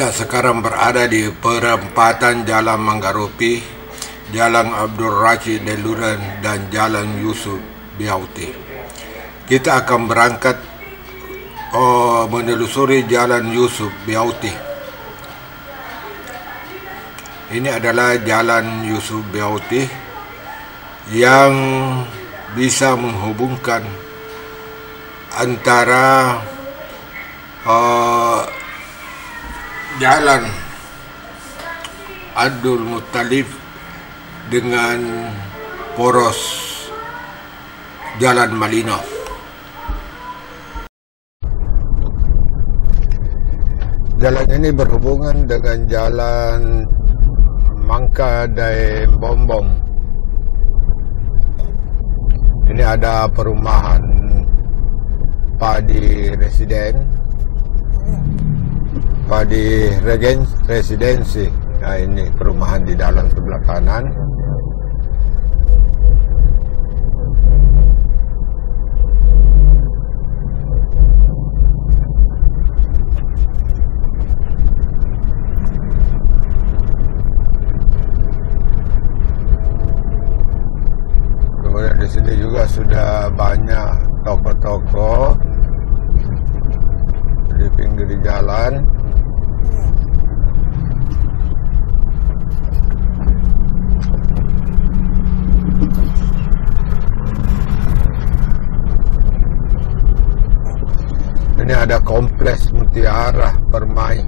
Kita sekarang berada di perempatan Jalan Manggaropi, Jalan Abdul Rashid Deluran dan Jalan Yusuf Biauti. Kita akan berangkat menelusuri Jalan Yusuf Biauti. Ini adalah Jalan Yusuf Biauti yang bisa menghubungkan antara Jalan Abdul Muttalib dengan poros Jalan Malino. Jalan ini berhubungan dengan Jalan Mangka dan Bombong. Ini ada perumahan Padi Residensi. Nah, ini perumahan di dalam sebelah kanan. Kemudian di sini juga sudah banyak toko-toko di pinggir jalan. Ini ada kompleks Mutiara Permai.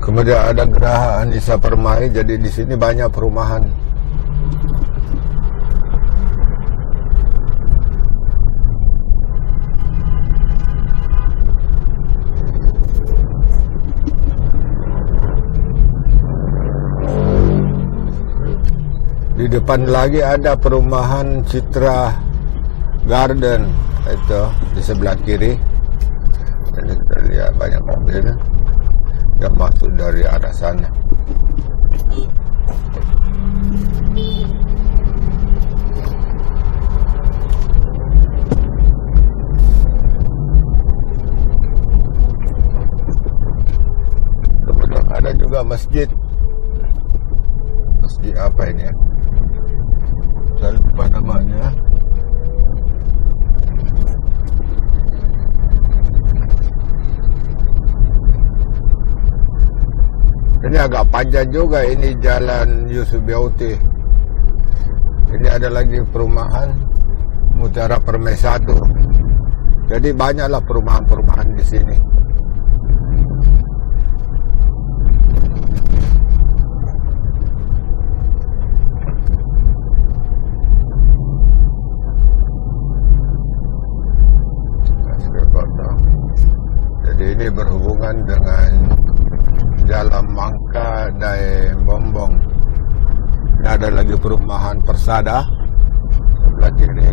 Kemudian ada Geraha Anissa Permai, jadi di sini banyak perumahan. Di depan lagi ada perumahan Citra Garden, itu di sebelah kiri. Ini kita lihat banyak mobil yang masuk dari arah sana. Kemudian ada juga masjid. Masjid apa ini? Saya lupa namanya. Ini agak panjang juga ini Jalan Yusuf Biauti. Ini ada lagi perumahan Mutiara Permai 1. Jadi banyaklah perumahan-perumahan di sini. Jadi ini berhubungan dengan Jalan Mangka dan Bombong. Ini ada lagi perumahan Persada sebelah kiri.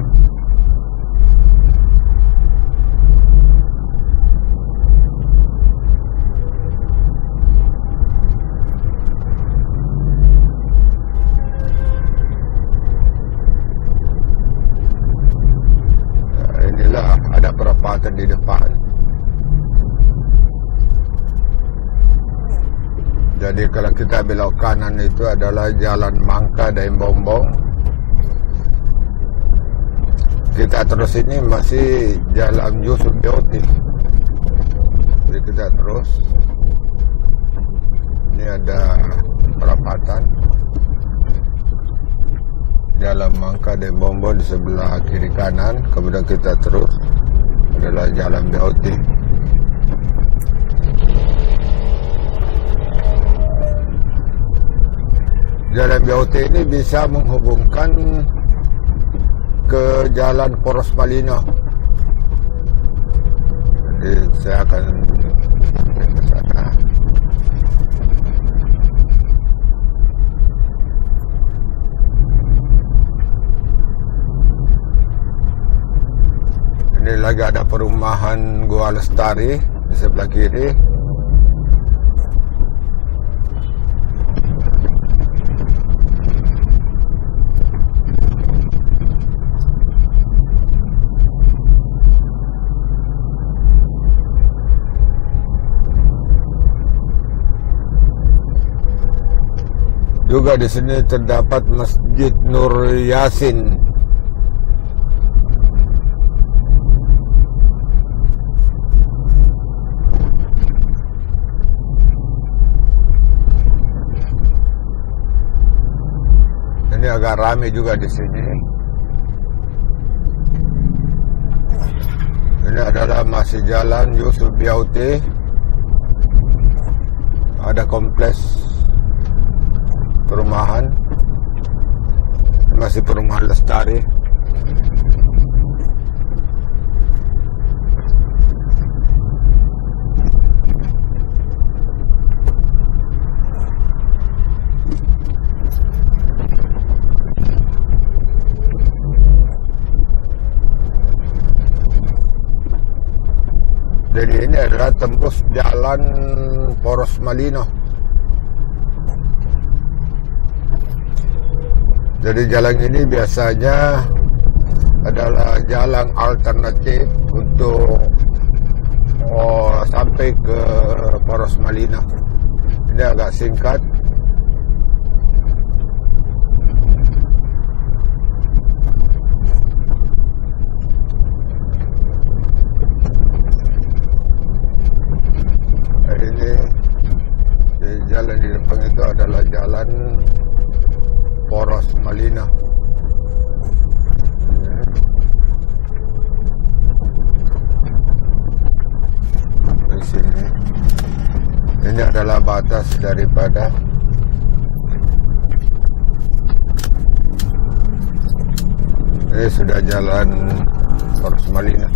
Nah, inilah ada perempatan di depan. Jadi kalau kita belok kanan itu adalah Jalan Mangka dan Bombong. Kita terus ini masih Jalan Yusuf Biauti. Jadi kita terus. Ini ada perempatan Jalan Mangka dan Bombong di sebelah kiri kanan. Kemudian kita terus adalah Jalan Biauti. Jalan Biauti ini bisa menghubungkan ke Jalan Poros Malino. Jadi saya akan ke sana. Ini lagi lagi ada perumahan Gua Lestari di sebelah kiri. Juga di sini terdapat Masjid Nur Yasin. Ini agak ramai juga di sini. Ini adalah masih jalan Yusuf Biauti. Ada kompleks perumahan, masih perumahan Lestari. Jadi ini adalah tembus jalan Poros Malino. Jadi jalan ini biasanya adalah jalan alternatif untuk sampai ke Poros Malino. Ini agak singkat. Ini jalan di depan itu adalah jalan Poros Malino. Di sini. Ini adalah batas daripada ini sudah jalan Poros Malino.